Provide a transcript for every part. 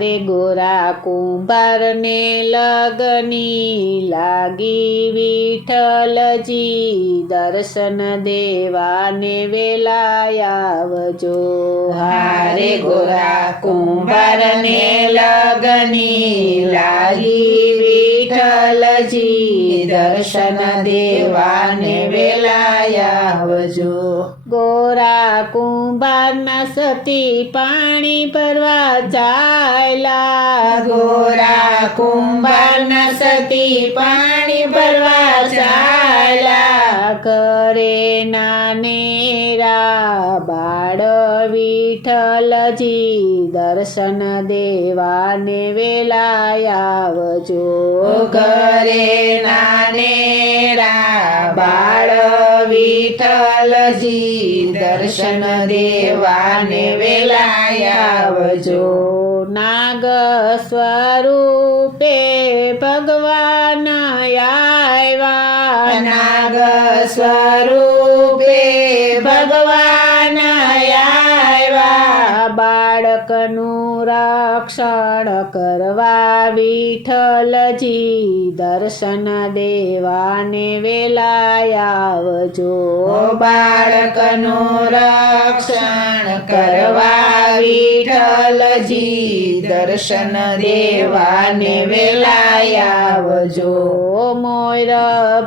રે ગોરા કુંભારને લગની લાગી વિઠ્ઠલજી દર્શન દેવાને વેલા આવજો. હારે ગોરા કુંભારને લગની લાગી વિઠ્ઠલજી દર્શન દેવાને વેલા આવજો. ગોરા કુંભારના સતી પાણી ભરવા ચાલ્યા. ગોરા કુંભારના સતી પાણી ભરવા ચાલ્યા. ઘરે નાનેરા બાળ વિઠ્ઠલજી દર્શન દેવાને વેલા આવજો. ઘરે નાનેરા બાળ વિઠ્ઠલજી દર્શન દેવાને વેલા આવજો. નાગ સ્વરૂપે ભગવાન આવ્યા. નાગ સ્વરૂપે ભગવાન આવ્યા. બાળકનું રક્ષણ કરવા વિઠ્ઠલજી દર્શન દેવાને વેલા આવજો. બાળકનું રક્ષણ કરવા વિઠ્ઠલજી દર્શન દેવાને વેલા આવજો. મોર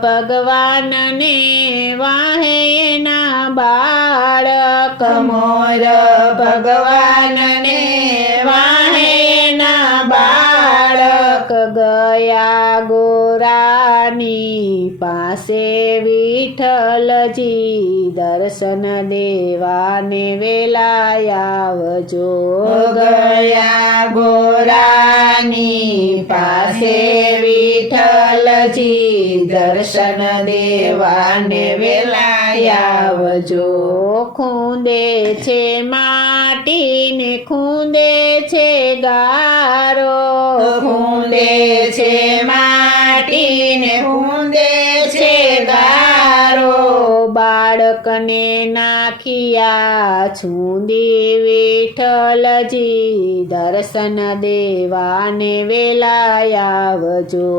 ભગવાનને વાહેના બાળક. મોર ભગવાનને વાહેના બાળક. ગયા ગોરાની પાસે વિઠ્ઠલજી દર્શન દેવાને વેલા આવજો. ગયા ગોરાની પાસે વિઠ્ઠલજી દર્શન દેવાને વેલા આવજો. ખૂંદે છે માટીને ખૂંદે છે ગારો. ખૂંદે છે માટીને ખૂંદે છે ગારો. બાળકને નાખિયા છૂંદી વિઠ્ઠલજી દર્શન દેવાને વેલા આવજો.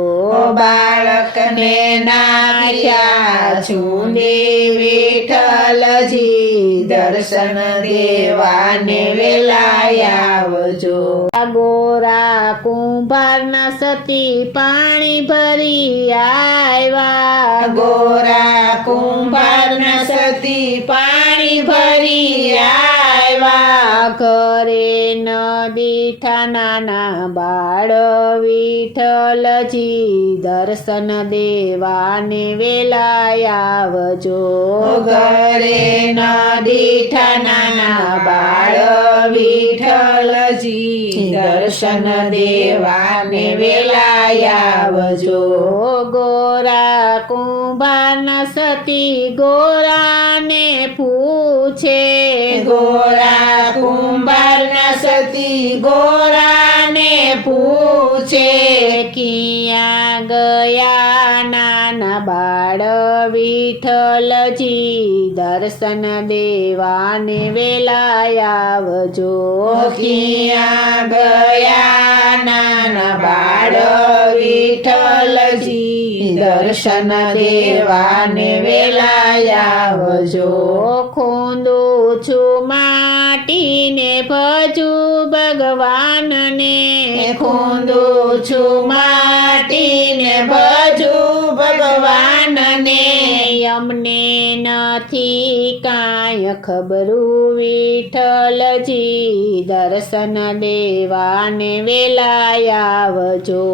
બાળકને નાખ્યા છૂંદી વિઠ્ઠલજી દર્શન દેવાને વેલા આવજો. ગોરા કુંભારના સતી પાણી ભરી આવ્યા. ગોરા કુંભારના સતી પાણી ભરી આવ્યા. ઘરે નદી નાના બાળ વિઠ્ઠલજી દર્શન દેવાને વેલા આવજો. ઘરે નદી નાના બાળ વિઠ્ઠલજી દર્શન દેવાને વેલા આવજો. ગોરા કુંભારના સતી ગોરાને પૂછે. ગોરા કુંભારના સતી ગોરાને પૂછે. ક્યાં ગયા નાના બાળ વિઠ્ઠલજી દર્શન દેવાને વેલા આવજો. ક્યાં ગયા નાના બાળ વિઠ્ઠલજી દર્શન દેવાને વેલા આવજો. ખૂંદું છું માટીને ભજુ ભગવાનને. ખૂંદું છું માટીને ભજુ ભગવાનને. અમને નથી કાંઈ ખબરું વિઠ્ઠલજી દર્શન દેવાને વેલા આવજો.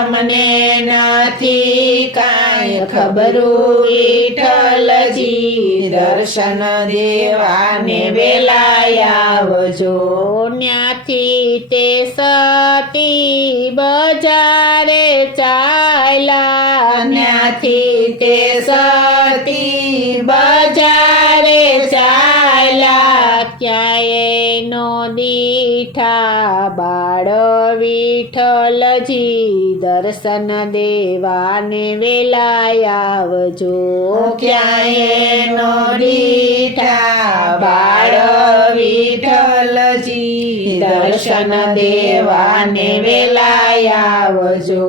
અમને નથી કાંઈ ખબરું વિઠ્ઠલજી દર્શન દેવાને વેલા આવજો. ન્યાથી તે સતી બજારે ચાલ્યા. ન્યાથી તે સતી બજારે ચાલ્યા. ક્યાંય નો દી દીઠા બાળ વિઠ્ઠલજી દર્શન દેવાને વેલાય આવજો ક્યાંય નો દીઠા બાળ વિઠ્ઠલજી દર્શન દેવાને વેલાય આવજો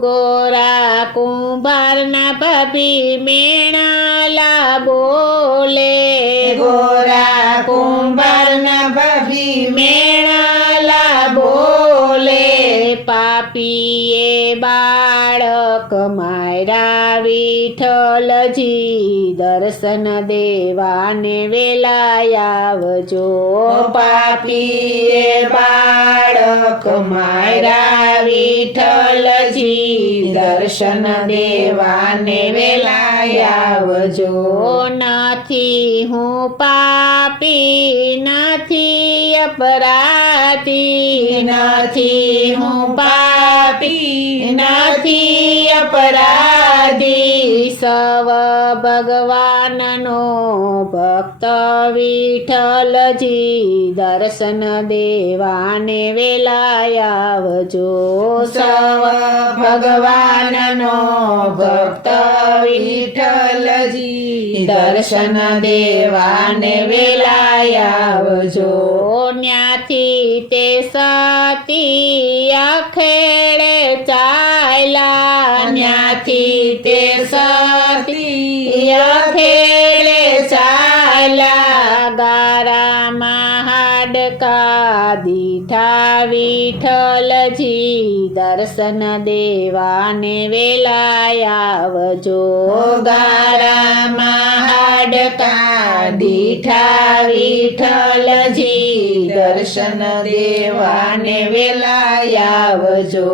ગોરા કુંભારના ભાભી મેણાલા બોલે ગોરા કુંભારના ભાભી મેણાલા બોલે પાપીએ બાળક માયરા વિઠ્ઠલજી દર્શન દેવાને વેલાય આવજો પાપીએ બાળક માયરા વિઠ્ઠલજી દર્શન દેવાને વેલાય આવજો નથી હું પાપી નથી અપરાધી નથી હું પાપી નથી અપરાધી સવ ભગવાનનો ભક્ત વિઠ્ઠલજી દર્શન દેવાને વેલાય આવજો સવ ભગવાનનો ભક્ત વિઠ્ઠલજી દર્શન દેવાને વેલાય આવજો ન્યાથી તે સતી અખેડે ચાલ્યા ન્યાથી તે સતી અખેડે ચાલ્યા ગારામાં હાડકા દીઠા વિઠ્ઠલજી દર્શન દેવાને વેલાય આવજો ગારામાં હાડકા દીઠા વિઠ્ઠલજી દર્શન દેવાને વેલાય આવજો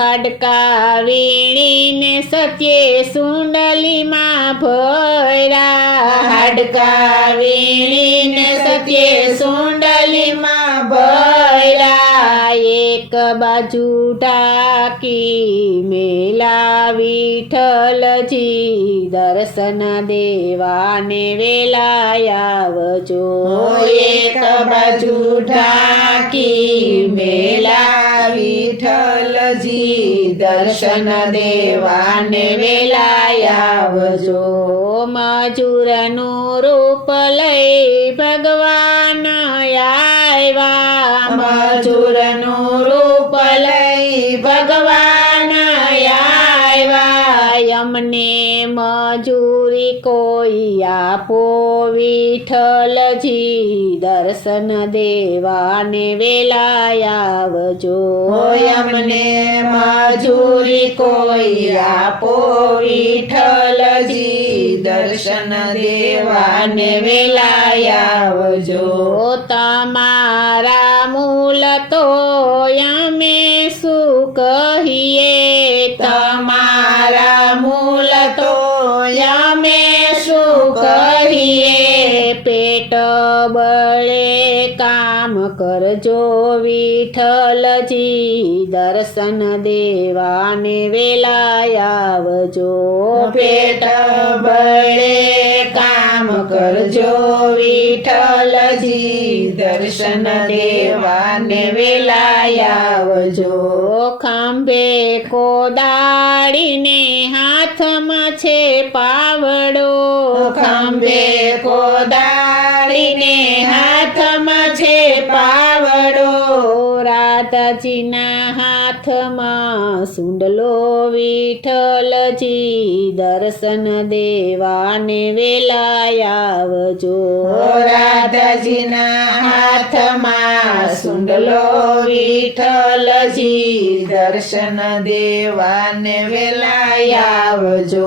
હાડકા વીણીને સત્યે સુંડલીમાં ભર્યા હાડકા વીણીને સત્યે સુંડલીમાં ભર્યા એક બાજુ ઢાકી મેલા વિઠ્ઠલજી દર્શન દેવાને વેલાય આવજો એક બાજુ ઢાકી મેલા વિઠ્ઠલજી દર્શન દેવાને વેલાય આવજો મજૂરનું રૂપ લઈ ભગવાન આવ્યા મજૂરનું રૂપ લઈ ભગવાન આવ્યા અમને મજૂરી કોઈ આપો વિઠ્ઠલજી દર્શન દેવાને વેલાય આવજો અમને મજૂરી કોઈ આપો વિઠ્ઠલજી દર્શન દેવાને વેલાય આવજો તમારા મૂલ તો અમે શું કહીએ તમારા મૂલ તો અમે શું કહીએ પેટ બળે કામ કરજો વિઠ્ઠલજી દર્શન દેવાને વેલાય આવજો પેટ બળે કામ કરજો વિઠ્ઠલજી દર્શન દેવાને વેલાય આવજો ખંભે કોદાળીને હાથમાં છે પાવડો ખંભે કોદાળીને હાથમાં છે પાવડો રાધાજીના હાથમાં સુંડલો વિઠ્ઠલજી દર્શન દેવાને વેલાય આવજો રાધાજીના હાથમાં સુંડલો વિઠ્ઠલજી દર્શન દેવાને વેલાય આવજો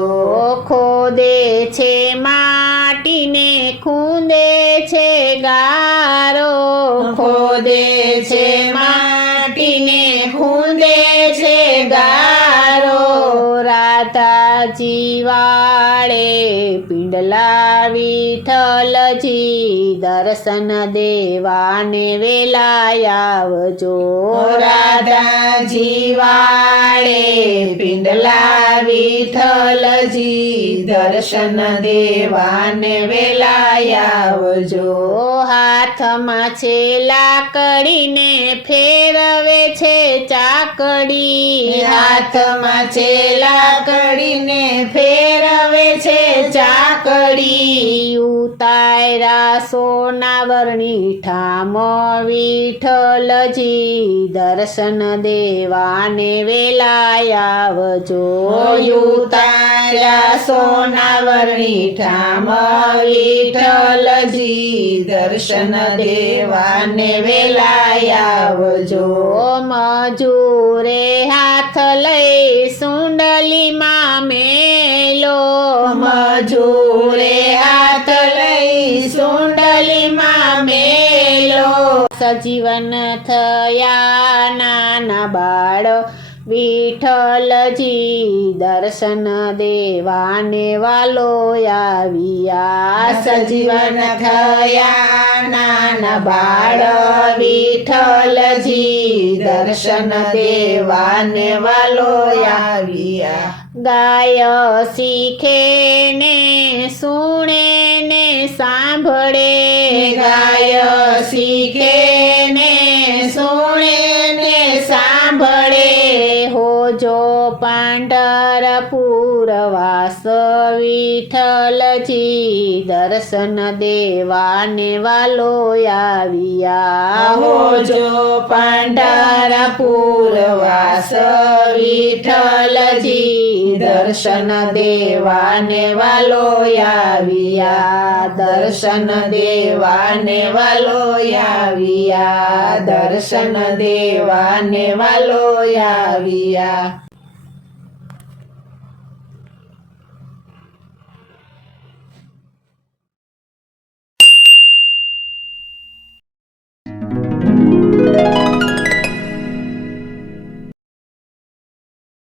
ખોદે છે માટીને ખૂંદે છે ગારો ખોદે છે માટીને ખૂંદે છે ગારો રાધાજી વાળે પિંડ વેલા વિઠ્ઠલજી દર્શન દેવાને વેલા આવજો. રાધાજી વાળે પિંડલા વિઠ્ઠલજી દર્શન દેવાને વેલા આવજો. હાથમાં છે લાકડીને ફેરવે છે ચાકડી. હાથમાં છે લાકડીને ફેરવે છે ચાકડી. ઉતાર્યા સોનાવરણી ઠામ વિઠ્ઠલજી દર્શન દેવાને વેલા આવજો. ઉતાર્યા સોનાવરણી ઠામ વિઠ્ઠલજી દર્શન દેવાને વેલા આવજો. મજૂરે હાથ લઈ સુંડલીમાં મેલો. મજૂરે હાથ લઈ સુંડલીમાં મેલો. સજીવન થયા નાના બાળ વિઠ્ઠલજી દર્શન દેવાને વાલો આવ્યા. સજીવન થયા નાના બાળ વિઠ્ઠલજી દર્શન દેવાને વાલો આવ્યા. ગાય શીખે ને સુણે ને સાંભળે. ગાય શીખે ને સુણે ને સાંભળે. હોજો પાંઢરપુર વાસ વિઠ્ઠલજી દર્શન દેવાને વાલો આવ્યા. હોજો પાંઢરપુર વાસ વિઠ્ઠલજી દર્શન દેવાને વાલો આવ્યા. દર્શન દેવાને વાલો આવ્યા. દર્શન દેવાને વાલો આવ્યા.